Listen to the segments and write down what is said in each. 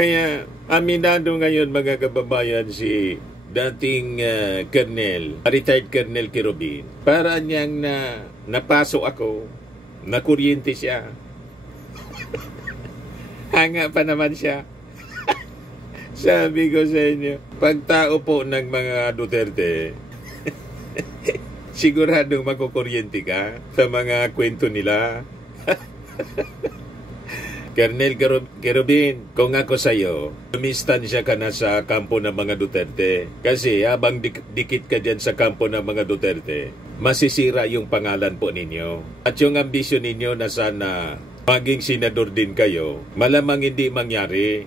Kaya aminado ngayon mga kababayan si dating retired Colonel Kirubin. Para niyang napasok ako, nakuryente siya. Hanga pa naman siya. Sabi ko sa inyo, pagtao po ng mga Duterte, siguradong makukuryente ka sa mga kwento nila. Colonel Kirubin, kung ako sa'yo, lumistansya ka na sa kampo ng mga Duterte. Kasi habang dikit ka dyan sa kampo ng mga Duterte, masisira yung pangalan po ninyo. At yung ambisyon ninyo na sana maging senador din kayo, malamang hindi mangyari.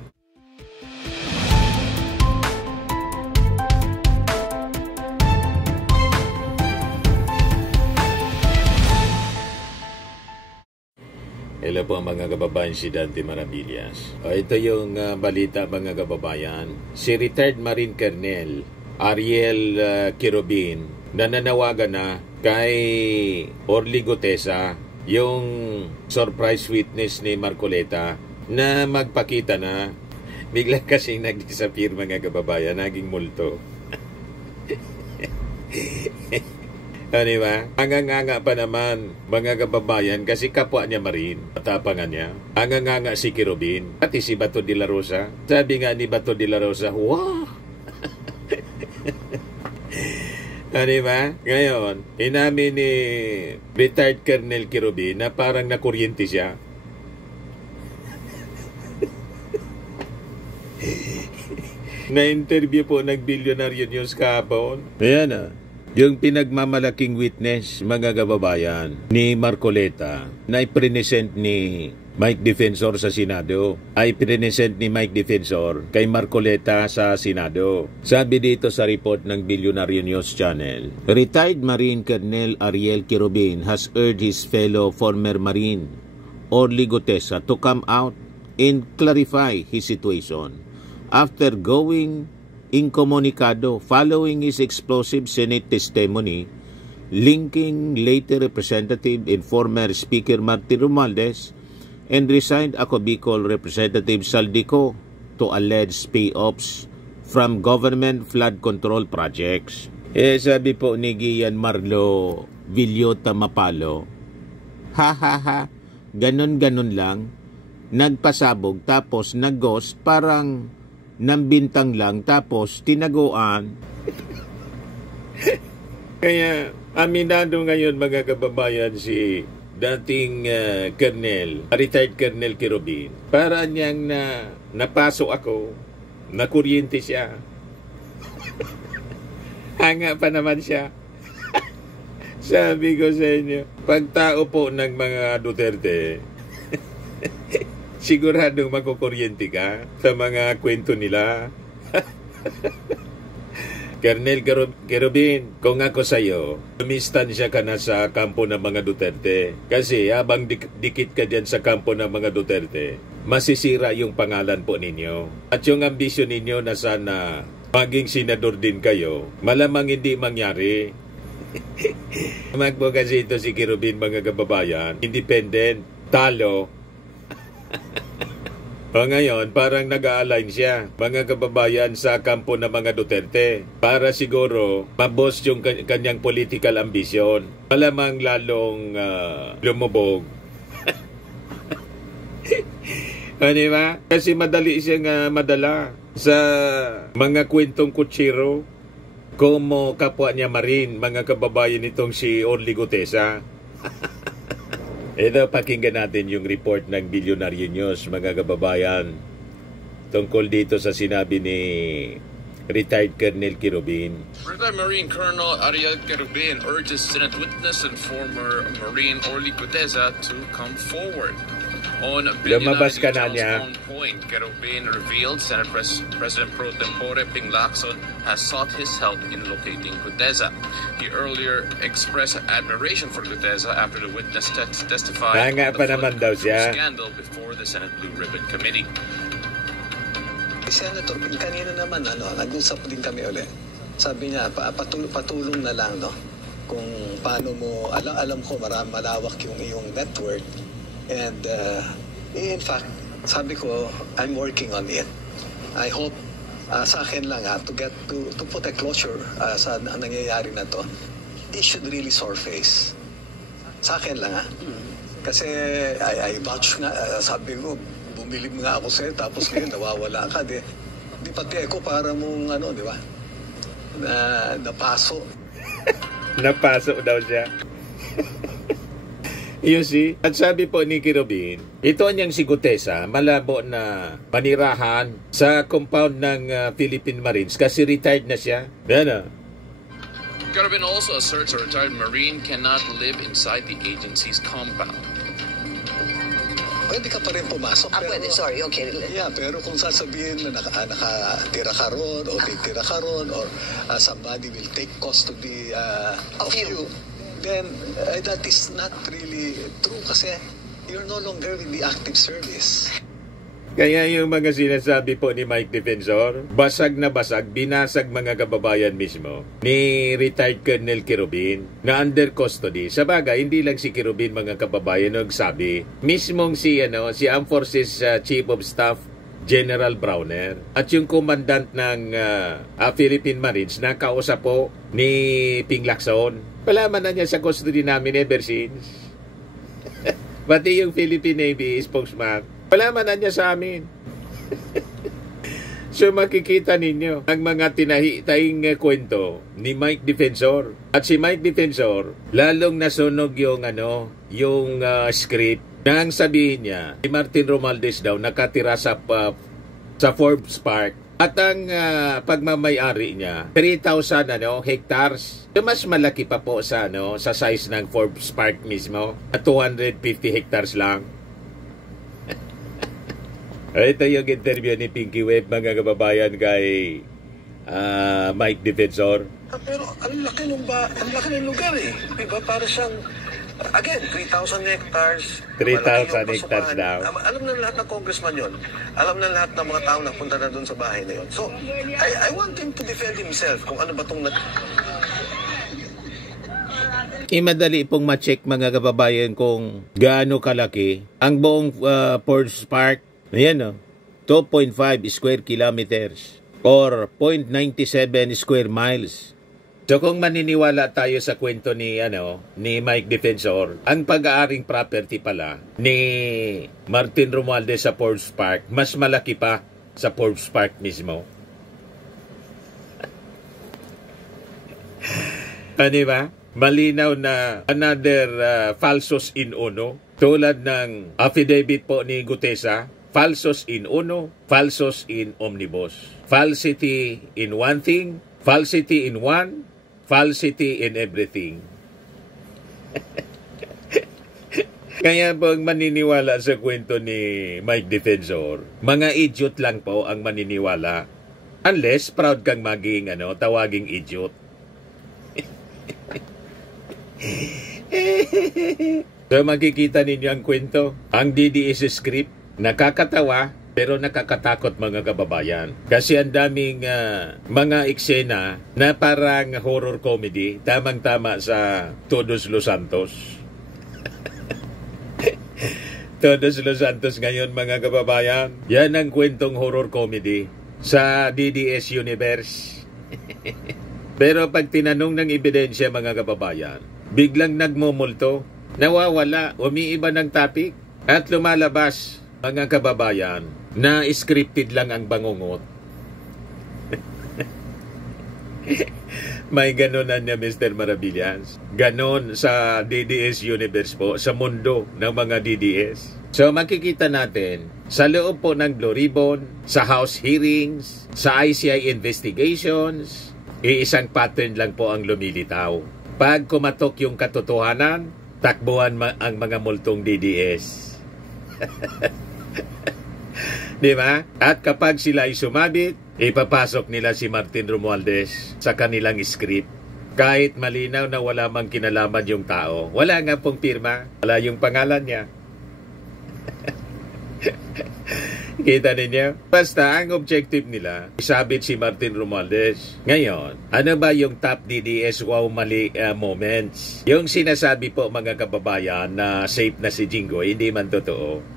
Hello po mga kababayan, si Dante Maravillas. Ito yung balita mga kababayan. Si retired Marine Colonel Ariel Kirubin nananawagan na kay Orly Gutesa, yung surprise witness ni Marcoleta, na magpakita na. Bigla kasing nag-disappear mga kababayan, naging multo. Diba? Anganganga pa naman mga kababayan kasi kapwa niya Marine, matapangan niya. Anganganga si Kirubin, pati si Bato de la Rosa. Sabi nga ni Bato de la Rosa, wow! Diba? Ngayon, inamin ni retired Colonel Kirubin na parang nakuryente siya. Na-interview po ng Billionaire News kahapon. Ayan yung pinagmamalaking witness, mga kababayan, ni Marcoleta na ipresent ni Mike Defensor sa Senado, ay present ni Mike Defensor kay Marcoleta sa Senado. Sabi dito sa report ng Billionaire News Channel, retired Marine Colonel Ariel Kirubin has urged his fellow former Marine Orly Gutesa to come out and clarify his situation after going incomunicado following his explosive Senate testimony linking later Representative and former Speaker Martin Romualdez and resigned Ako Bicol Representative Saldico to alleged payoffs from government flood control projects. Sabi po ni Gian Marlo Villota Mapalo, ha, ganon-ganon lang, nagpasabog tapos nag-ghost, parang nambintang lang tapos tinaguan. Kaya aminado ngayon mga kababayan si dating retired Colonel Kirubin. Para niyang napasok ako, nakuryente siya. Hanga pa naman siya. Sabi ko sa inyo, pagtao po ng mga Duterte, siguradong makukuryente ka sa mga kwento nila. Colonel Kirubin, kung ako sa'yo, lumistansya ka na sa kampo ng mga Duterte. Kasi habang dikit ka dyan sa kampo ng mga Duterte, masisira yung pangalan po ninyo. At yung ambisyon ninyo na sana maging senador din kayo, malamang hindi mangyari. Magpo kasi ito si Kirubin mga kababayan, independent, talo. O ngayon, parang nag-a-align siya, mga kababayan, sa kampo ng mga Duterte para siguro mabos yung kanyang political ambition. Malamang lalong lumubog. Diba? Kasi madali siyang madala sa mga kwentong kutsiro. Como kapwa niya Marine, mga kababayan nitong si Orly Gutesa. Ito, pakinggan natin yung report ng Billionaire News, mga kababayan, tungkol dito sa sinabi ni retired Colonel Kirubin. Retired Marine Colonel Ariel Kirubin urges Senate witness and former Marine Orly Gutesa to come forward. On Billionaire News' own point, Kirubin revealed Senate President Pro Tempore Ping Lacson has sought his help in locating Gutesa. He earlier expressed admiration for Gutesa after the witness testified on the flood scandal before the Senate Blue Ribbon Committee. Senator, kanina naman nag-usap din kami ulit. Sabi niya, patulong na lang, no? Kung paano mo, alam ko malawak yung iyong network. And in fact, sabi ko, I'm working on it. I hope, sa akin lang to put a closure sa nangyayari na to, it should really surface. Sa akin lang Kasi I vouch nga, sabi ko, bumili nga ako sa'yo, tapos ngayon nawawala ka. Di pati ako para mong di ba? Napaso. Napaso daw siya. You see? At sabi po ni Kerubin, ito niyang si Gutesa, malabo na manirahan sa compound ng Philippine Marines kasi retired na siya. Yan Kerubin also asserts a retired Marine cannot live inside the agency's compound. Pwede ka pa rin pumasok. Pwede, sorry, okay. Yeah, pero kung sasabihin na nakatira ka ron o titira ka ron or somebody will take custody of you, then that is not really true kasi you're no longer in the active service. Kaya yung mga sinasabi po ni Mike Defensor, basag na basag, binasag mga kababayan mismo ni retired Colonel Kerubin na under custody. Sa bagay, hindi lang si Kerubin mga kababayan nagsabi. Mismong si Armed Forces Chief of Staff General Browner at yung commandant ng Philippine Marines na kausap po ni Ping Lacson. Palaman na niya sa custody namin ever since. Pati yung Philippine Navy spokesman. Palaman na niya sa amin. So makikita ninyo ang mga tinahi-taing kwento ni Mike Defensor. At si Mike Defensor, lalong nasunog yung script nang sabihin niya, si Martin Romualdez daw nakatira sa Forbes Park. At ang pagmamayari niya, 3,000 hectares. So, mas malaki pa po sa size ng Forbes Park mismo. 250 hectares lang. Ito yung interview ni Pinky Web, mga kababayan, kay Mike Defensor. Pero ang laki ng lugar Diba? Para siyang, again, 3,000 hectares. 3,000 hectares daw. Alam na lahat ng congressman yon. Alam na lahat ng mga tao na punta na doon sa bahay na yon. So, I want him to defend himself kung ano ba itong Madali pong ma-check mga kababayan kung gaano kalaki ang buong Forbes Park. Ayan 2.5 square kilometers or 0.97 square miles. So kung maniniwala tayo sa kwento ni Mike Defensor, ang pag-aaring property pala ni Martin Romualdez sa Forbes Park mas malaki pa sa Forbes Park mismo. Ano ba? Malinaw na another falsos in uno tulad ng affidavit po ni Gutesa. Falsos in uno, falsos in omnibus. Falsity in one thing, falsity in one, falsity in everything. Kaya pag maniniwala sa kwento ni Mike Defensor, mga idiot lang po ang maniniwala. Unless proud kang maging tawaging idiot. So makikita ninyo ang kwento, ang DDS script. Nakakatawa pero nakakatakot mga kababayan. Kasi ang daming mga eksena na parang horror comedy, tamang-tama sa Todos Los Santos. Todos Los Santos ngayon mga kababayan. Yan ang kwentong horror comedy sa DDS Universe. Pero pag tinanong ng ebidensya mga kababayan, biglang nagmumulto, nawawala, umiiba ng topic at lumalabas mga kababayan, na scripted lang ang bangungot. May ganonan niya, Mr. Maravillas. Ganon sa DDS Universe po, sa mundo ng mga DDS. So makikita natin, sa loob po ng Blue Ribbon, sa House hearings, sa ICI investigations, iisang pattern lang po ang lumilitaw. Pag kumatok yung katotohanan, takbuhan ang mga multong DDS. Diba? At kapag sila ay sumabit, ipapasok nila si Martin Romualdez sa kanilang script. Kahit malinaw na wala mang kinalaman yung tao. Wala nga pong pirma. Wala yung pangalan niya. Kita ninyo? Basta ang objective nila, isabit si Martin Romualdez. Ngayon, ano ba yung top DDS wow mali moments? Yung sinasabi po mga kababayan na safe na si Jinggoy, hindi man totoo.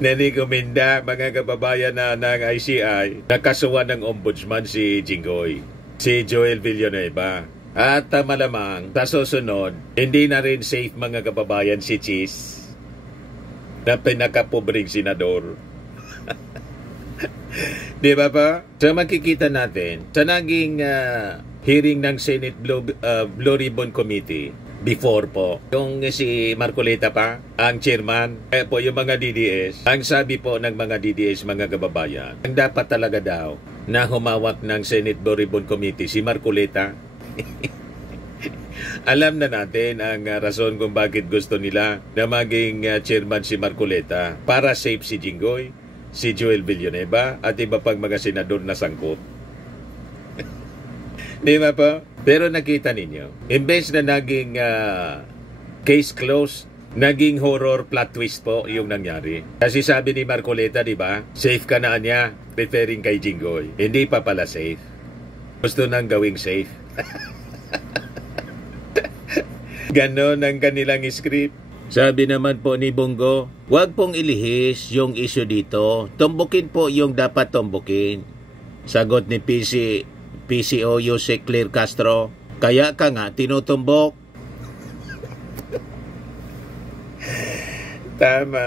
Nanikomenda mga kababayan na ng ICI nakasuhan ng ombudsman si Jinggoy, si Joel Villanueva. At malamang sa susunod, hindi na rin safe mga kababayan si Cheese na pinakapobring senador. Di ba pa? So makikita natin sa naging hearing ng Senate Blue Ribbon Committee before po, yung si Marcoleta pa, ang chairman, po yung mga DDS, ang sabi po ng mga DDS, mga kababayan, ang dapat talaga daw na humawak ng Senate Blue Ribbon Committee, si Marcoleta. Alam na natin ang rason kung bakit gusto nila na maging chairman si Marcoleta, para safe si Jinggoy, si Joel Villanueva, at iba pang mga senador na sangkot. Di ba po? Pero nakita ninyo, imbes na naging case closed, naging horror plot twist po yung nangyari. Kasi sabi ni Marcoleta, di ba, safe ka na niya, referring kay Jinggoy. Hindi pa pala safe. Gusto nang gawing safe. Ganon ang kanilang script. Sabi naman po ni Bongo, huwag pong ilihis yung issue dito. Tumbukin po yung dapat tumbukin. Sagot ni PCO Jose Claire Castro, kaya ka nga tinutumbok. Tama.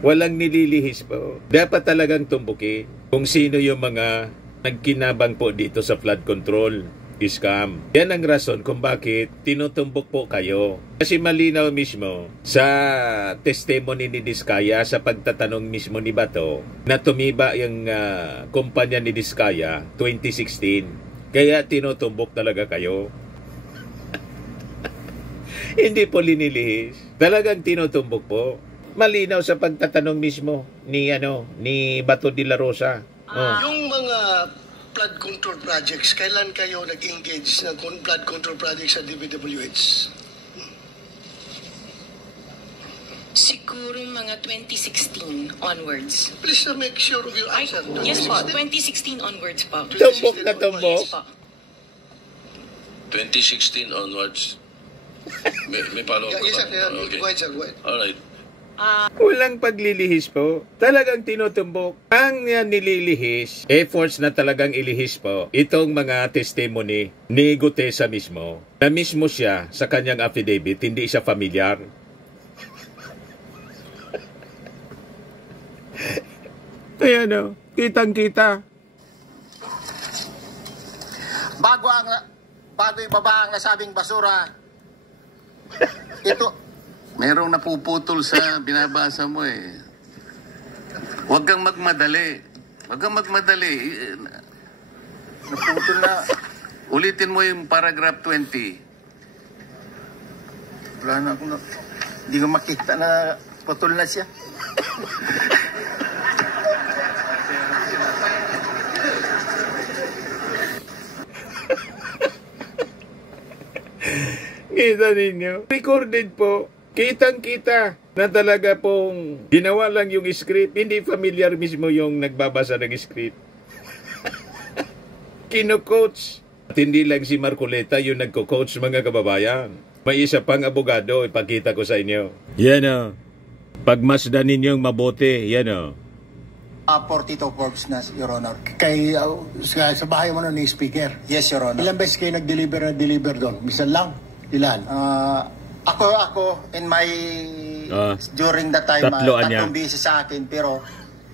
Walang nililihis po. Dapat talagang tumbukin kung sino yung mga nagkinabang po dito sa flood control scam. Yan ang rason kung bakit tinutumbok po kayo. Kasi malinaw mismo sa testimony ni Diskaya, sa pagtatanong mismo ni Bato, na tumiba yung kumpanya ni Diskaya 2016. Kaya tinutumbok talaga kayo. Hindi po linilihis. Talagang tinutumbok po. Malinaw sa pagtatanong mismo ni Bato de la Rosa. Yung mga flood control projects, kailan kayo nag-engage ng flood control projects sa DPWH? Siguro mga 2016 onwards. Please make sure of your answer. Yes po, 2016 onwards po. Tumbok na tumbok. Yes po. 2016 onwards. May follow-up Yes, sir. ba? Okay. Go ahead, sir. Go ahead. Alright. Walang paglilihis po. Talagang tinutumbok. Ang nililihis, efforts na talagang ilihis po, itong mga testimony ni Gutesa mismo, na mismo siya sa kanyang affidavit, hindi siya familiar. Ayan kitang-kita. Bago ibaba ang nasabing basura, ito, merong napuputol sa binabasa mo eh. Huwag kang magmadali. Huwag kang magmadali. Naputol na. Ulitin mo yung paragraph 20. Wala na akong hindi ko makita na putol na siya. Kita ninyo. Recorded po. Kitang-kita na talaga pong ginawa lang yung script. Hindi familiar mismo yung nagbabasa ng script. Kino-coach. At hindi lang si Marcoleta yung nagko-coach, mga kababayan. May isa pang abogado, ipakita ko sa inyo. Yan o. Pagmasdan ninyong mabuti. Yan o. 42 Forbes na, Your Honor. Sa bahay mo ni Speaker. Yes, Your Honor. Ilang beses kayo nag-deliver doon? Misan lang? Ilan? Ako, in my, during that time, tatlong busy sa akin, pero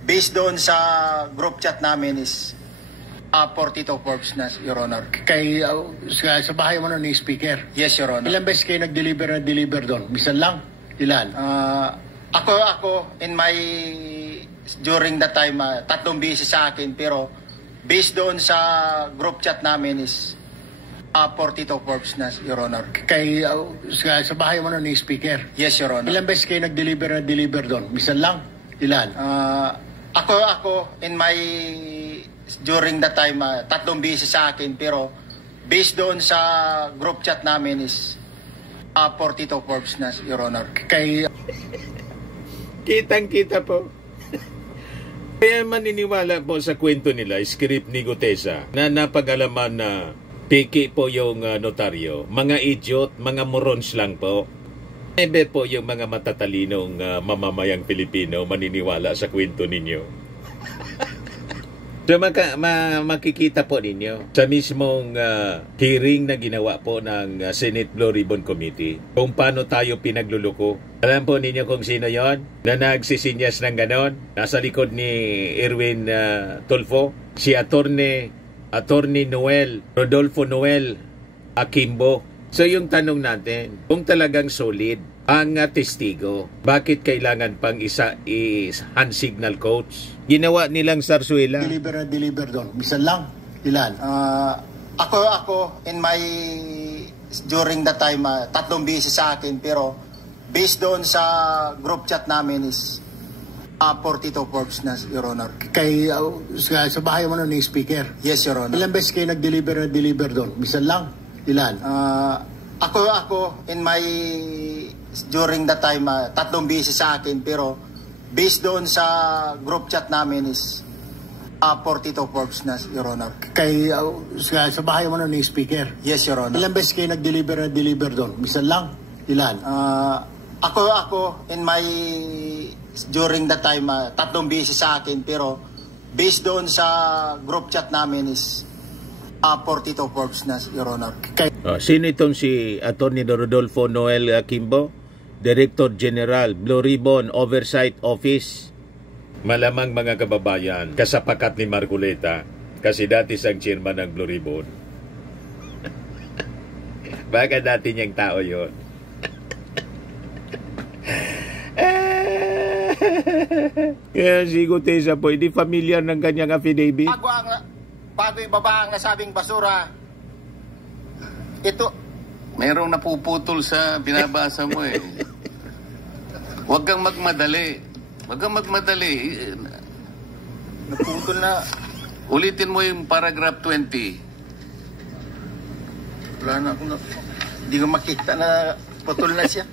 based doon sa group chat namin is 42 Forbes na, Your Honor. Sa bahay mo ni Speaker. Yes, Your Honor. Ilang beses kayo nag-deliver doon? Misan lang? Ilan? Ako, in my, during that time, tatlong busy sa akin, pero based doon sa group chat namin is 42 Forbes na, Your Honor. Sa bahay mo ni Speaker. Yes, Your Honor. Ilang beses kayo nag-deliver doon? Misan lang? Ilan? Ako, in my, during that time, tatlong busy sa akin, pero based doon sa group chat namin is 42 Forbes na, Your Honor. Kitang-kita po. Kaya maniniwala po sa kwento nila, script ni Gutesa, na napag-alaman na piki po yung notaryo. Mga idiot, mga morons lang po. Ebe po yung mga matatalinong mamamayang Pilipino maniniwala sa kwento ninyo. So makikita po ninyo sa mismong hearing na ginawa po ng Senate Blue Ribbon Committee kung paano tayo pinagluluko. Alam po ninyo kung sino yon na nagsisinyas ng ganon? Nasa likod ni Erwin Tulfo, si Attorney Rodolfo Noel Aquimbo. So yung tanong natin, kung talagang solid ang testigo, bakit kailangan pang isa is hand signal coach? Ginawa nilang Sarsuela. Deliver doon. Bisan lang. Ilan? Ako, in my, during that time, 3 beses sa akin, pero based doon sa group chat namin is 42 Forbes na, Your Honor. Sa bahay mo ni speaker? Yes, Your Honor. Ilang beses kayo nag-deliver doon? Bisan lang. Ilan? Ako, in my, during that time, 3 beses sa akin, pero based doon sa group chat namin is 42 Forbes na, Your Honor. Sa bahay mo ni speaker? Yes, Your Honor. Ilang beses kayo nag-deliver doon? Bisan lang. Ilan? Ako, in my, during that time, 3 beses sa akin, pero based doon sa group chat namin is 42 Forbes na, Your Honor. Sino itong si Attorney Rodolfo Noel Aquimbo? Director General, Blue Ribbon Oversight Office. Malamang mga kababayan, kasapakat ni Marcoleta kasi dati siyang chairman ng Blue Ribbon. Baka dati niyang tao yun. Kaya si Gutesa po, hindi familiar ng kanyang affidavit. Bago ibaba ang nasabing basura, ito, Mayroong napuputol sa binabasa mo eh. Huwag kang magmadali. naputol na. Ulitin mo yung paragraph 20. Wala na akong, hindi ko makita na putol na siya.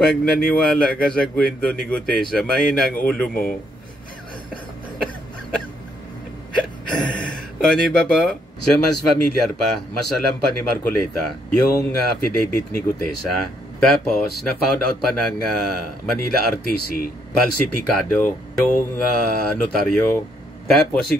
Pag naniwala ka sa kwento ni Gutesa, mahina ang ulo mo. O, di ba po? So, mas familiar pa, mas alam pa ni Marcoleta yung affidavit ni Gutesa. Tapos, na-found out pa ng Manila RTC, falsifikado yung notaryo. Tapos, si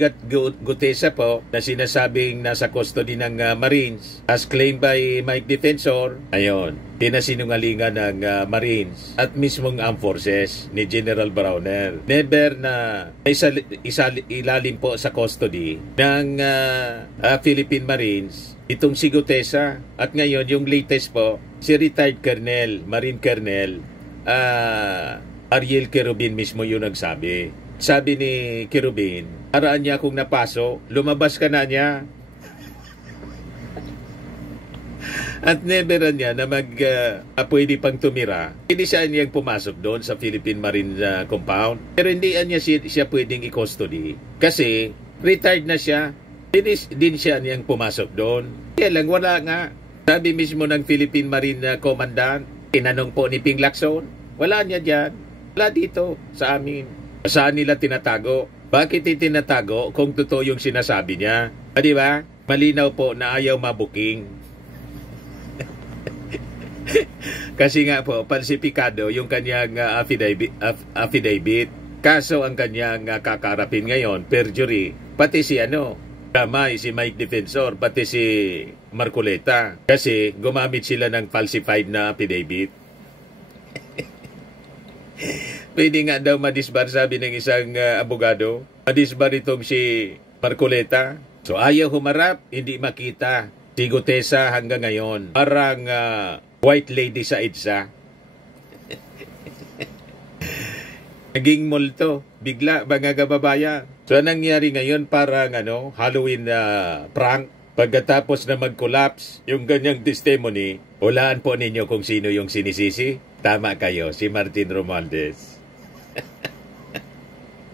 Gutesa po, na sinasabing nasa custody ng Marines, as claimed by Mike Defensor, ayun, pinasinungalingan ng Marines at mismong Armed Forces ni General Browner. Never na ilalim po sa custody ng Philippine Marines itong si Gutesa. At ngayon, yung latest po, si retired Colonel, Marine Colonel, Ariel Querubin mismo yung nagsabi. Sabi ni Querubin, araan niya kung napaso, lumabas ka na niya. At never niya na pwede pang tumira. Hindi siya niyang pumasok doon sa Philippine Marine compound. Pero hindi niya siya pwedeng i-custody. Kasi retired na siya. Din siya niyang pumasok doon. Kaya lang wala nga. Sabi mismo ng Philippine Marine Commandant, tinanong po ni Ping Lacson, wala niya dyan. Wala dito sa amin. Saan nila tinatago? Bakit itinatago kung totoo yung sinasabi niya? Di ba? Malinaw po na ayaw mabuking. Kasi nga po, falsifikado yung kanyang affidavit. Kaso ang kanyang kakarapin ngayon, perjury. Pati si Damay, si Mike Defensor, pati si Marcoleta. Kasi gumamit sila ng falsified na affidavit. Pwede nga daw madisbar, sabi ng isang abogado. Madisbar itong si Marcoleta. So ayaw humarap, hindi makita. Si Gutesa hanggang ngayon, parang white lady sa EDSA. Naging multo, bigla mga kababayan. So nangyari ngayon parang Halloween prank. Pagkatapos na mag-collapse yung ganyang testimony, hulaan po ninyo kung sino yung sinisisi. Tama kayo, si Martin Romualdez.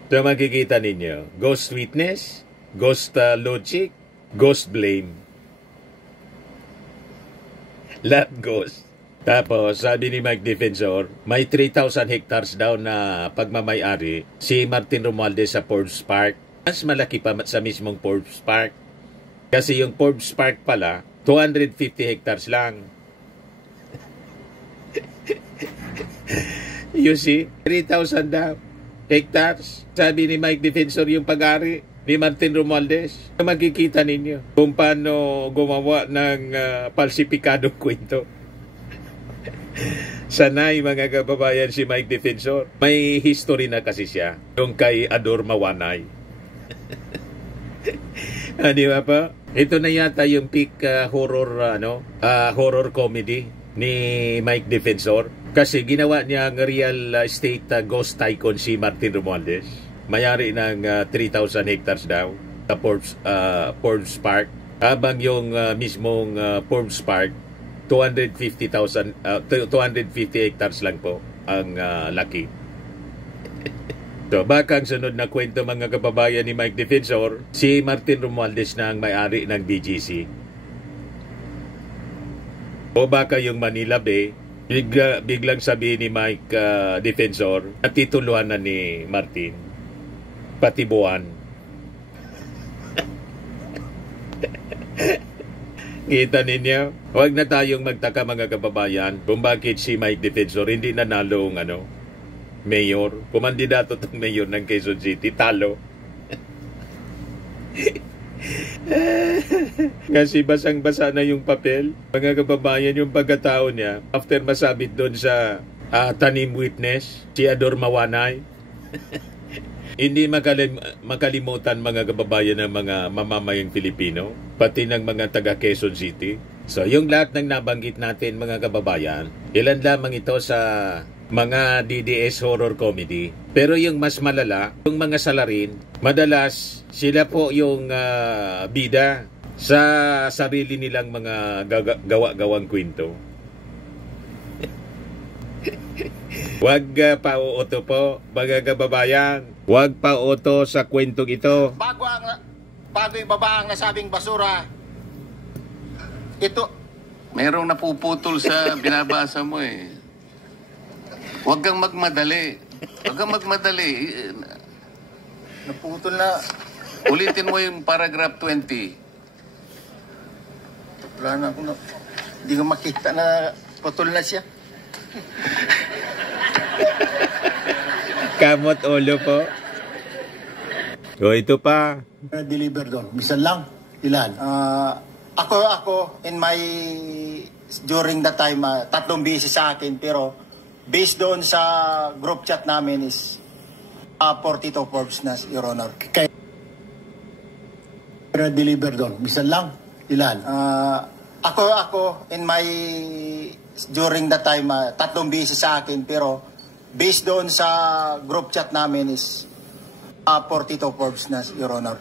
So makikita ninyo, ghost witness, ghost logic, ghost blame. Lahat ghost. Tapos, sabi ni Mike Defensor, may 3,000 hectares daw na pagmamayari si Martin Romualdez sa Forbes Park. Mas malaki pa sa mismong Forbes Park. Kasi yung Forbes Park pala, 250 hectares lang. You see, 3,000 daw hectares. Sabi ni Mike Defensor yung pag-ari ni Martin Romualdez. Makikita ninyo kung paano gumawa ng falsipikadong kwento. Sanay mga kababayan si Mike Defensor. May history na kasi siya. Yung kay Ador Mawanay. Di ba pa? Ito na yata yung peak horror comedy ni Mike Defensor. Kasi ginawa niya ang real estate ghost tycoon si Martin Romualdez. Mayari ng 3,000 hectares daw sa Forbes Park. Habang yung mismong Forbes Park, 250 hectares lang po ang laki. So baka ang sunod na kwento mga kababayan ni Mike Defensor, si Martin Romualdez na ang may-ari ng BGC. O baka yung Manila Bay, biglang sabihin ni Mike Defensor at tituluhan na ni Martin. Pati buwan. Kita ninyo? Huwag na tayong magtaka mga kababayan kung bakit si Mike Defensor hindi nanalo ng mayor. Kumandidato itong mayor ng Quezon City. Talo. Kasi basang-basa na yung papel. Mga kababayan, yung pagkatao niya, after masabit doon sa tanim witness, si Ador Mawanay. Hindi makalimutan mga kababayan ng mga mamamayang Pilipino, pati ng mga taga Quezon City. So yung lahat ng nabanggit natin mga kababayan, ilan lamang ito sa mga DDS horror comedy. Pero yung mas malala, yung mga salarin, madalas sila po yung bida sa sarili nilang mga gawa-gawang kwento. Huwag pauuto po, mga kababayan. Huwag pauuto sa kwentong ito. Bago ibaba ang nasabing basura, ito. Merong napuputol sa binabasa mo eh. Huwag kang magmadali. Huwag kang magmadali. Naputol na. Ulitin mo yung paragraph 20. Wala na ako hindi ko makita na putol na siya. Kamot ulo po. O ito pa. Deliver doon. Bisan lang. Ilan? Ako in my during that time 3 beses sa akin, pero based doon sa group chat namin is 42 Forbes na, Your Honor. Kaya deliver doon. Bisan lang. Ilan? Ako in my during that time 3 beses sa akin, pero based doon sa group chat namin is 42 Forbes na, Your Honor.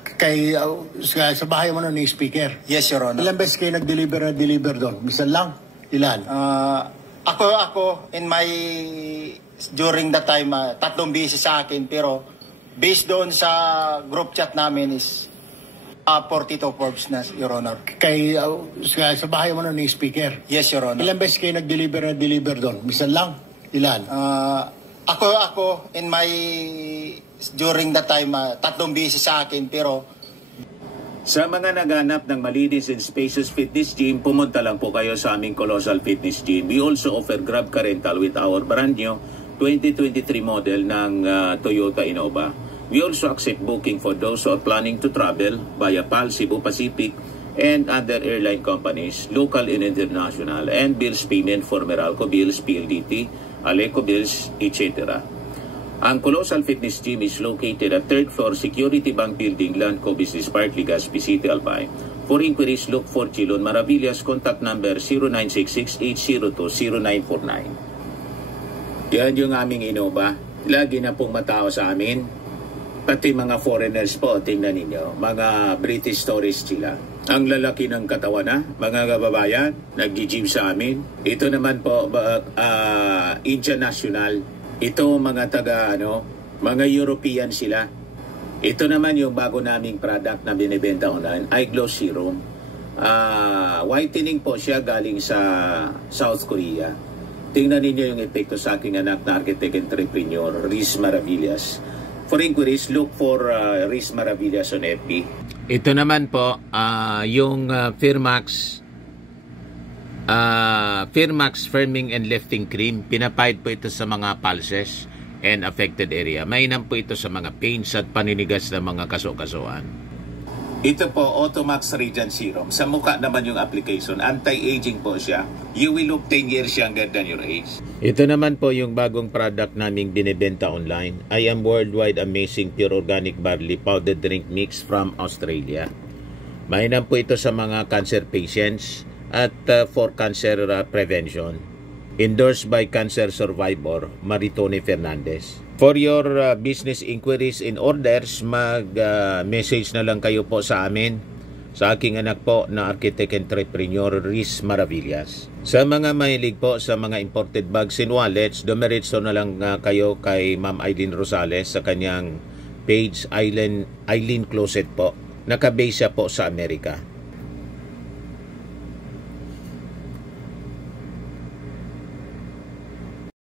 Sa bahay mo ni speaker? Yes, Your Honor. Ilan beses kayo nag-deliver doon? Bisan lang? Ilan? Ako in my during that time 3 beses sa akin, pero based doon sa group chat namin is 42 Forbes na, Your Honor. Sa bahay mo ni speaker? Yes, Your Honor. Ilan beses kayo nag-deliver doon? Bisan lang? Ilan? Ako in my during that time 3 beses sa akin, pero sa mga naghanap ng malinis and spacious fitness gym, pumunta lang po kayo sa aming Colossal Fitness Gym. We also offer Grab Car Rental with our brand new 2023 model ng Toyota Innova. We also accept booking for those who are planning to travel via PAL, Cebu Pacific, and other airline companies, local and international, and bills payment for Meralco Bills, PLDT, Aleco Bills, etc. Ang Colossal Fitness Gym is located at 3rd floor Security Bank Building, Landco Business Park, Legazpi City, Albay. For inquiries, look for Chilon Maravillas. Contact number 0966-802-0949. Yan yung aming Innova. Lagi na pong matao sa amin. Pati mga foreigners po, tingnan ninyo. Mga British tourists sila. Ang lalaki ng katawan na, mga kababayan, nag-gym sa amin. Ito naman po, Indian National. Ito mga mga European sila. Ito naman yung bago naming product na binibenta online, Eye Glow Serum. Whitening po siya galing sa South Korea. Tingnan ninyo yung epekto sa aking anak na architect entrepreneur, Riz Maravillas. For inquiries, look for Riz Maravillas on FB. Ito naman po, yung Firmax Firming and Lifting Cream. Pinapahid po ito sa mga pulses and affected area. Mainam po ito sa mga pains at paninigas ng mga kaso-kasuan. Ito po, Automax Radiant Serum. Sa mukha naman yung application. Anti-aging po siya. You will look 10 years younger than your age. Ito naman po yung bagong product naming binibenta online. I Am Worldwide Amazing Pure Organic Barley Powder Drink Mix from Australia. Mainam po ito sa mga cancer patients at for cancer prevention. Endorsed by cancer survivor Maritone Fernandez. For your business inquiries and orders, mag-message na lang kayo po sa amin, sa aking anak po na architect entrepreneur Riz Maravillas. Sa mga mahilig po sa mga imported bags and wallets, dumiretso na lang kayo kay Ma'am Eileen Rosales sa kanyang page, Eileen Closet po. Nakabase siya po sa Amerika.